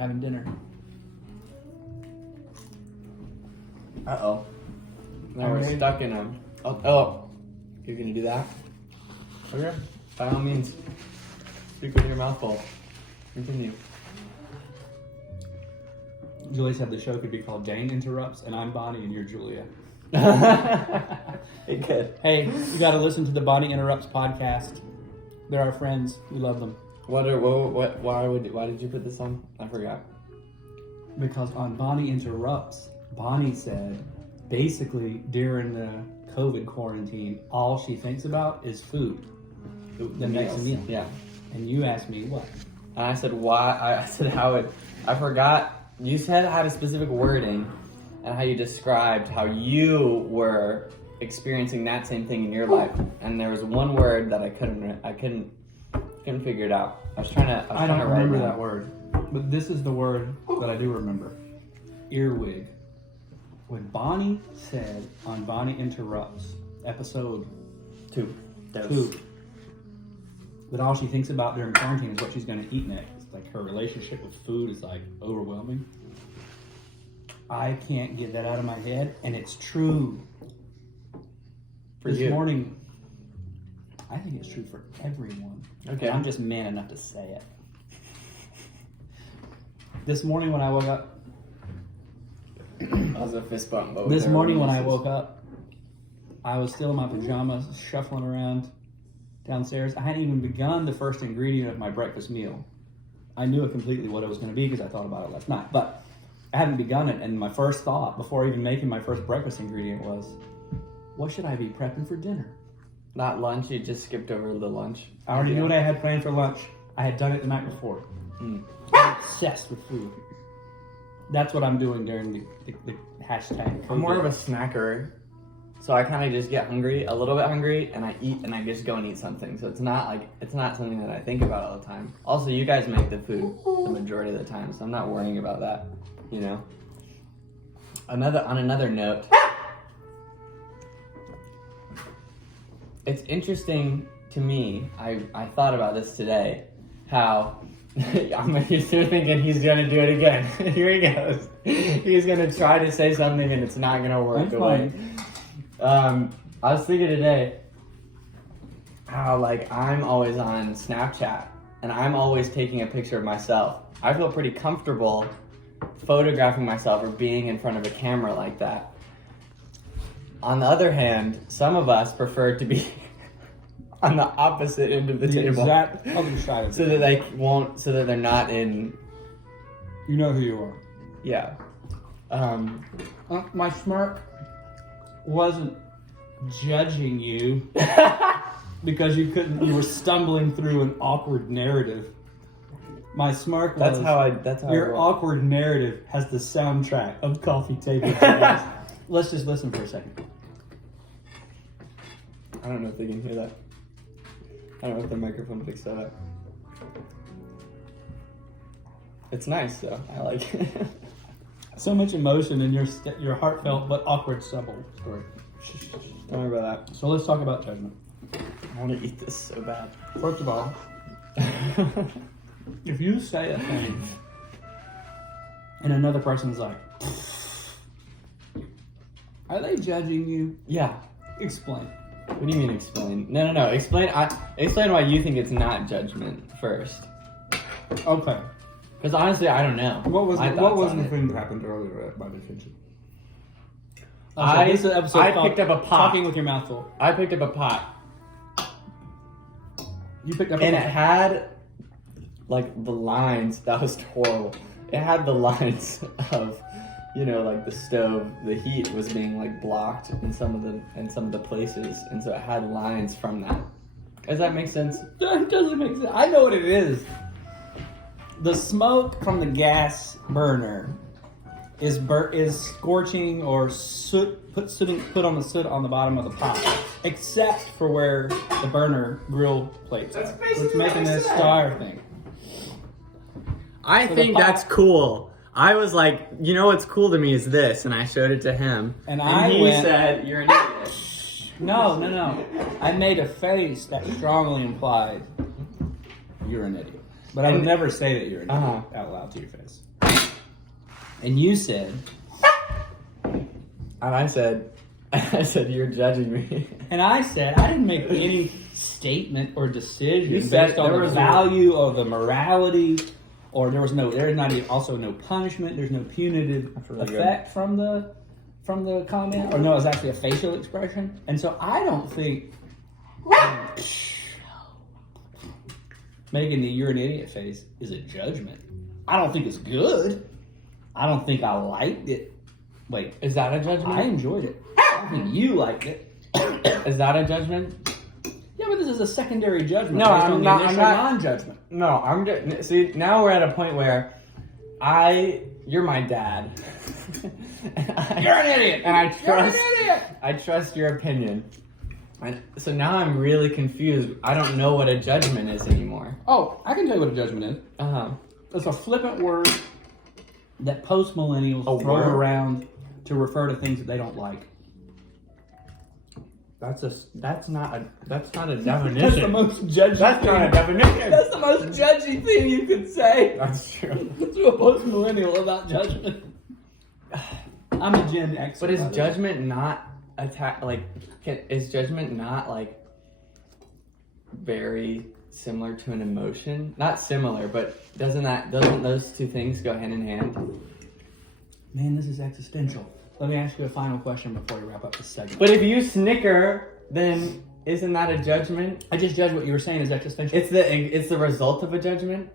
having dinner. Uh-oh. Now we're stuck in a... Oh, you're gonna do that? Okay. By all means, speak with your mouth full. Continue. Julie said the show could be called Dane Interrupts, and I'm Bonnie and you're Julia. It could. Hey, you got to listen to the Bonnie Interrupts podcast. They're our friends. We love them. Why did you put this on? I forgot. Because on Bonnie Interrupts, Bonnie said, basically during the COVID quarantine, all she thinks about is food. The next meal. Yeah. And you asked me what? And I said why. I said how it. I forgot. You said had a specific wording, and how you described how you were experiencing that same thing in your life. And there was one word that I couldn't figure it out. I don't remember that word, but this is the word that I do remember. Earwig. When Bonnie said on Bonnie Interrupts, episode 2. that all she thinks about during quarantine is what she's going to eat next. Like her relationship with food is like overwhelming. I can't get that out of my head, and it's true. For this you. morning, I think it's true for everyone. Okay. I'm just man enough to say it. This morning when I woke up, That was a fist bump. this morning when I woke up, I was still in my pajamas, shuffling around downstairs. I hadn't even begun the first ingredient of my breakfast meal. I knew it completely what it was going to be because I thought about it last night. But I hadn't begun it, and my first thought before even making my first breakfast ingredient was, what should I be prepping for dinner? Not lunch, you just skipped over the lunch. I already knew what I had planned for lunch. I had done it the night before. I'm obsessed with food. That's what I'm doing during the hashtag COVID. I'm more of a snacker. So I kind of just get hungry, a little bit hungry, and I eat, and I just go and eat something. So it's not something that I think about all the time. Also, you guys make the food the majority of the time, so I'm not worrying about that, you know. On another note, it's interesting to me, I thought about this today, how, you're thinking he's going to do it again. Here he goes. He's going to try to say something and it's not going to work the way. I was thinking today how like I'm always on Snapchat and I'm always taking a picture of myself. I feel pretty comfortable photographing myself or being in front of a camera like that. On the other hand, some of us prefer to be on the opposite end of the table. Exact other side of so that they won't, so that they're not in. You know who you are. Yeah. My smirk wasn't judging you because you were stumbling through an awkward narrative. My smirk was, That's how your awkward narrative has the soundtrack of coffee table talks. Let's just listen for a second. I don't know if they can hear that. I don't know if the microphone picks that up. It's nice though. I like it. So much emotion in your heartfelt but awkward story. Don't worry about that. So let's talk about judgment. I want to eat this so bad. First of all, if you say a thing and another person's like, are they judging you? Yeah. Explain. What do you mean explain? No. Explain why you think it's not judgment first. Okay. Because honestly, I don't know. What was the thing that happened earlier at my vacation? This is an episode I called picked up a pot. Talking with your mouth full. I picked up a pot. You picked up And a it pot. had, like, the lines. That was horrible. It had the lines of, you know, like the stove. The heat was being, like, blocked in some of the places. And so it had lines from that. Does that make sense? That doesn't make sense. I know what it is. The smoke from the gas burner is scorching or put on the soot on the bottom of the pot, except for where the burner grill plates are. So it's making this star thing. I think that's cool. I was like, you know what's cool to me is this, and I showed it to him. And he said, you're an idiot. No. I made a face that strongly implied you're an idiot. But I would never say that you're an idiot out loud to your face. And you said, And I said, you're judging me. and I said, I didn't make any statement or decision You said based on there the was value or the morality, or there's not even, also no punishment. There's no punitive really effect from the comment, or no, it's actually a facial expression. And so I don't think making the "you're an idiot" face is a judgment. I don't think it's good. I don't think I liked it. Wait, Is that a judgment? I enjoyed it. I don't think you liked it. Is that a judgment? Yeah, but this is a secondary judgment. No, based I'm on the not- I'm initial not- non-judgment. No, I'm just, see, now we're at a point where you're my dad. You're an idiot. And I You're an trust, idiot. I trust your opinion. And so now I'm really confused. I don't know what a judgment is anymore. Oh, I can tell you what a judgment is. Uh-huh. It's a flippant word that post-millennials A throw word? around to refer to things that they don't like. That's not a That's the definition. most judgy That's not a thing. definition. That's the most judgy thing you could say That's true. to a post-millennial about judgment. I'm a Gen X. But is judgment not is judgment not like very similar to an emotion? Not similar, but doesn't those two things go hand in hand? Man, this is existential. Let me ask you a final question before we wrap up this segment. But if you snicker, then isn't that a judgment? I just judged what you were saying as existential. It's the result of a judgment?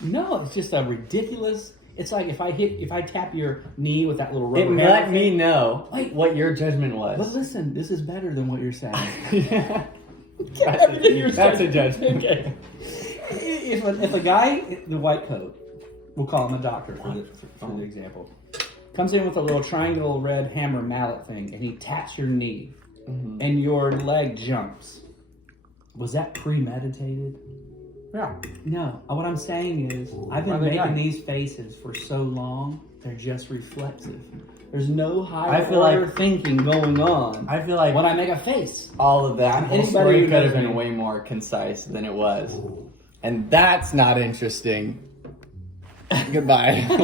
No, it's just a ridiculous. It's like if I tap your knee with that little rubber. It hammer let thing. me know Wait. what your judgment But was. listen, this is better than what you're saying. Yeah. Everything you're That's a saying. judgment. Okay. If a guy in the white coat, we'll call him a doctor for the example, comes in with a little triangle red hammer mallet thing and he taps your knee and your leg jumps, was that premeditated? Yeah. No. What I'm saying is, I've Why been they making done? these faces for so long, they're just reflexive. There's no I higher feel order like- thinking going on I feel like when I make a face. all of that whole Anybody story who could have knows been me- way more concise than it was. And that's not interesting. Goodbye.